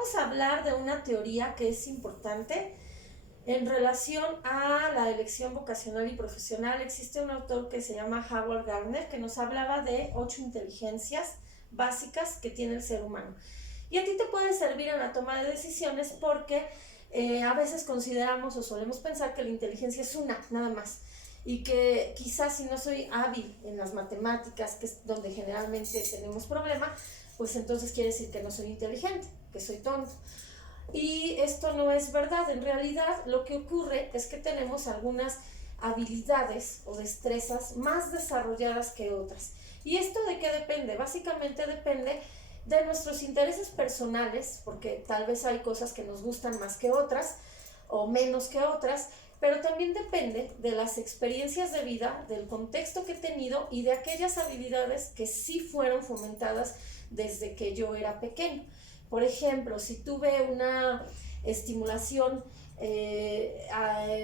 vamos a hablar de una teoría que es importante en relación a la elección vocacional y profesional. Existe un autor que se llama Howard Gardner que nos hablaba de 8 inteligencias básicas que tiene el ser humano. Y a ti te puede servir en la toma de decisiones porque a veces consideramos o solemos pensar que la inteligencia es una, nada más. Y que quizás si no soy hábil en las matemáticas, que es donde generalmente tenemos problema, pues entonces quiere decir que no soy inteligente, que soy tonto. Y esto no es verdad. En realidad lo que ocurre es que tenemos algunas habilidades o destrezas más desarrolladas que otras. ¿Y esto de qué depende? Básicamente depende de nuestros intereses personales, porque tal vez hay cosas que nos gustan más que otras o menos que otras, pero también depende de las experiencias de vida, del contexto que he tenido y de aquellas habilidades que sí fueron fomentadas desde que yo era pequeño. Por ejemplo, si tuve una estimulación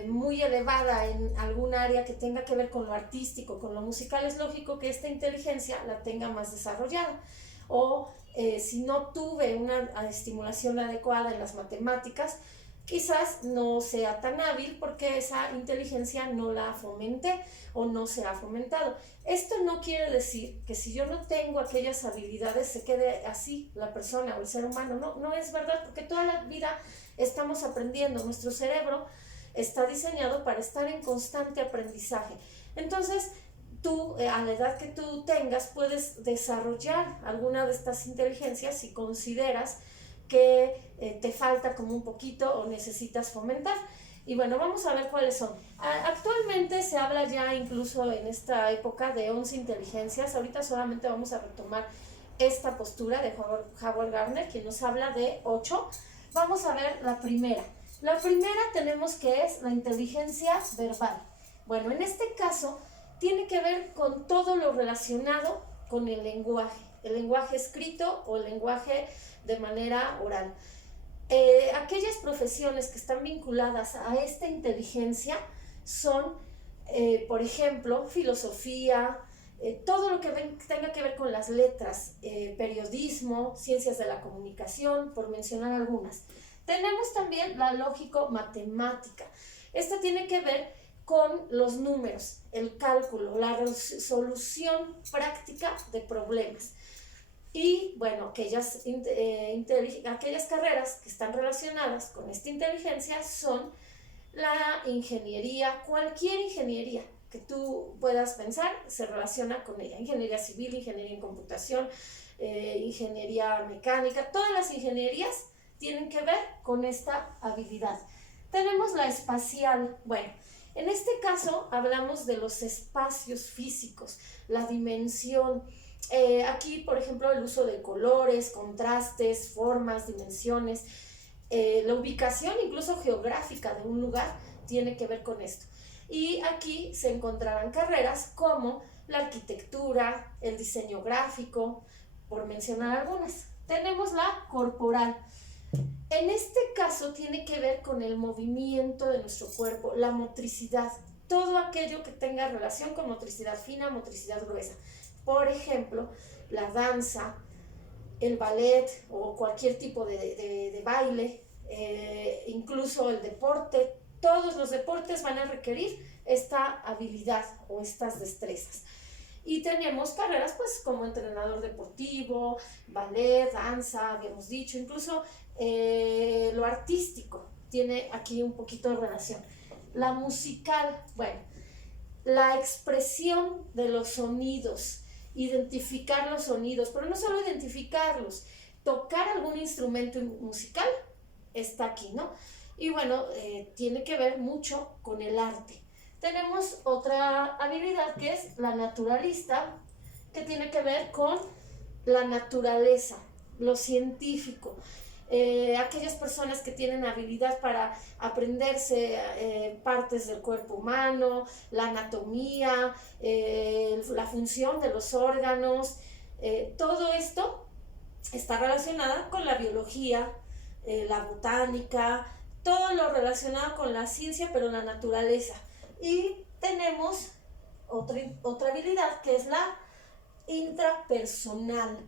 muy elevada en algún área que tenga que ver con lo artístico, con lo musical, es lógico que esta inteligencia la tenga más desarrollada. O si no tuve una estimulación adecuada en las matemáticas, quizás no sea tan hábil porque esa inteligencia no la fomenté o no se ha fomentado. Esto no quiere decir que si yo no tengo aquellas habilidades se quede así la persona o el ser humano. No es verdad, porque toda la vida estamos aprendiendo. Nuestro cerebro está diseñado para estar en constante aprendizaje. Entonces, tú, a la edad que tú tengas, puedes desarrollar alguna de estas inteligencias si consideras que te falta como un poquito o necesitas fomentar. Y bueno, vamos a ver cuáles son. Actualmente se habla ya incluso en esta época de 11 inteligencias. Ahorita solamente vamos a retomar esta postura de Howard Gardner, que nos habla de 8. Vamos a ver la primera. La primera tenemos que es la inteligencia verbal. Bueno, en este caso tiene que ver con todo lo relacionado con el lenguaje escrito o el lenguaje de manera oral. Aquellas profesiones que están vinculadas a esta inteligencia son, por ejemplo, filosofía, todo lo que tenga que ver con las letras, periodismo, ciencias de la comunicación, por mencionar algunas. Tenemos también la lógico-matemática. Esta tiene que ver con los números, el cálculo, la resolución práctica de problemas. Y bueno, aquellas carreras que están relacionadas con esta inteligencia son la ingeniería. Cualquier ingeniería que tú puedas pensar se relaciona con ella. Ingeniería civil, ingeniería en computación, ingeniería mecánica. Todas las ingenierías tienen que ver con esta habilidad. Tenemos la espacial. Bueno, en este caso hablamos de los espacios físicos, la dimensión. Aquí, por ejemplo, el uso de colores, contrastes, formas, dimensiones, la ubicación incluso geográfica de un lugar tiene que ver con esto. Y aquí se encontrarán carreras como la arquitectura, el diseño gráfico, por mencionar algunas. Tenemos la corporal. En este caso tiene que ver con el movimiento de nuestro cuerpo, la motricidad, todo aquello que tenga relación con motricidad fina, motricidad gruesa. Por ejemplo, la danza, el ballet o cualquier tipo de baile, incluso el deporte. Todos los deportes van a requerir esta habilidad o estas destrezas. Y tenemos carreras pues como entrenador deportivo, ballet, danza, habíamos dicho, incluso lo artístico tiene aquí un poquito de relación. La musical, bueno, la expresión de los sonidos, identificar los sonidos, pero no solo identificarlos, tocar algún instrumento musical está aquí, ¿no? Y bueno, tiene que ver mucho con el arte. Tenemos otra habilidad que es la naturalista, que tiene que ver con la naturaleza, lo científico. Aquellas personas que tienen habilidad para aprenderse partes del cuerpo humano, la anatomía, la función de los órganos, todo esto está relacionado con la biología, la botánica, todo lo relacionado con la ciencia, pero la naturaleza. Y tenemos otra habilidad que es la intrapersonal.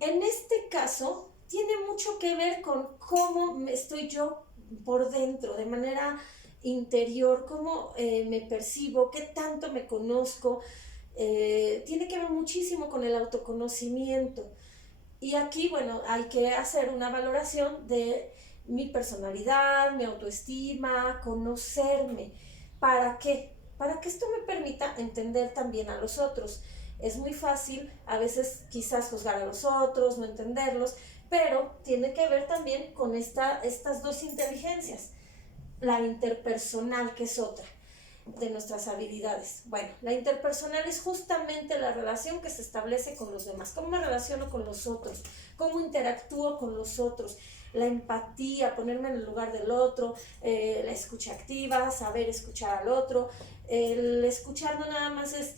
En este caso tiene mucho que ver con cómo estoy yo por dentro, de manera interior, cómo me percibo, qué tanto me conozco. Tiene que ver muchísimo con el autoconocimiento. Y aquí, bueno, hay que hacer una valoración de mi personalidad, mi autoestima, conocerme. ¿Para qué? Para que esto me permita entender también a los otros. Es muy fácil a veces quizás juzgar a los otros, no entenderlos, pero tiene que ver también con estas dos inteligencias. La interpersonal, que es otra de nuestras habilidades. Bueno, la interpersonal es justamente la relación que se establece con los demás, cómo me relaciono con los otros, cómo interactúo con los otros, la empatía, ponerme en el lugar del otro, la escucha activa, saber escuchar al otro. El escuchar no nada más es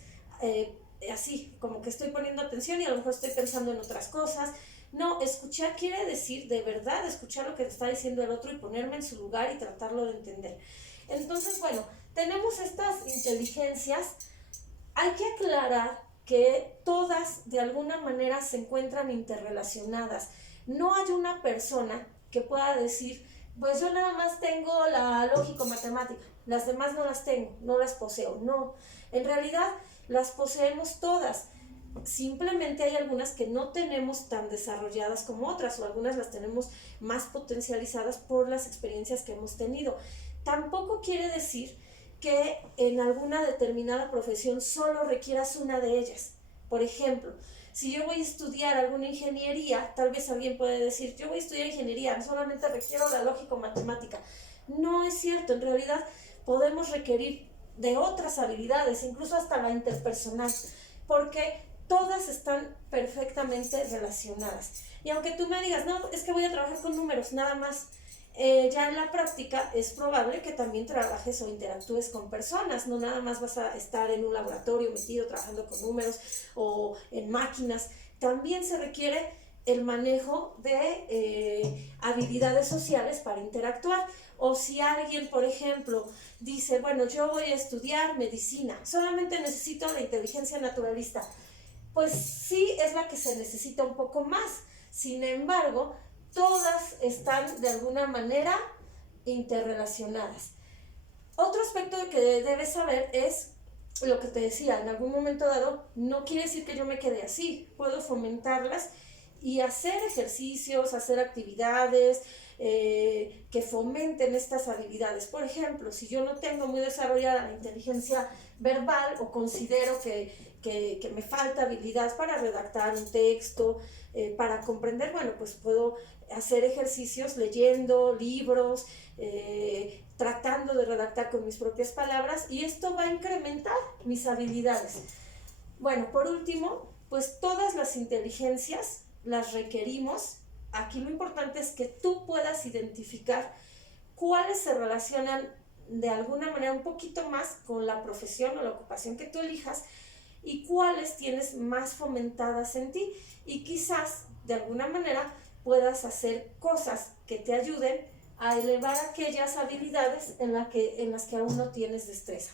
así, como que estoy poniendo atención y a lo mejor estoy pensando en otras cosas. No, escuchar quiere decir de verdad escuchar lo que te está diciendo el otro y ponerme en su lugar y tratarlo de entender. Entonces, bueno, tenemos estas inteligencias. Hay que aclarar que todas de alguna manera se encuentran interrelacionadas. No hay una persona que pueda decir, pues yo nada más tengo la lógico-matemática, las demás no las tengo, no las poseo. No, en realidad las poseemos todas. Simplemente hay algunas que no tenemos tan desarrolladas como otras, o algunas las tenemos más potencializadas por las experiencias que hemos tenido. Tampoco quiere decir que en alguna determinada profesión solo requieras una de ellas. Por ejemplo, si yo voy a estudiar alguna ingeniería, tal vez alguien puede decir, yo voy a estudiar ingeniería, solamente requiero la lógico-matemática. No es cierto, en realidad podemos requerir de otras habilidades, incluso hasta la interpersonal, porque todas están perfectamente relacionadas. Y aunque tú me digas, no, es que voy a trabajar con números, nada más, ya en la práctica es probable que también trabajes o interactúes con personas, no nada más vas a estar en un laboratorio metido trabajando con números o en máquinas. También se requiere el manejo de habilidades sociales para interactuar. O si alguien, por ejemplo, dice, bueno, yo voy a estudiar medicina, solamente necesito la inteligencia naturalista, pues sí es la que se necesita un poco más. Sin embargo, todas están de alguna manera interrelacionadas. Otro aspecto que debes saber es lo que te decía, en algún momento dado, no quiere decir que yo me quede así, puedo fomentarlas y hacer ejercicios, hacer actividades que fomenten estas habilidades. Por ejemplo, si yo no tengo muy desarrollada la inteligencia verbal o considero que me falta habilidad para redactar un texto, para comprender, bueno, pues puedo hacer ejercicios leyendo libros, tratando de redactar con mis propias palabras, y esto va a incrementar mis habilidades. Bueno, por último, pues todas las inteligencias las requerimos. Aquí lo importante es que tú puedas identificar cuáles se relacionan de alguna manera un poquito más con la profesión o la ocupación que tú elijas y cuáles tienes más fomentadas en ti, y quizás de alguna manera puedas hacer cosas que te ayuden a elevar aquellas habilidades en las que aún no tienes destreza.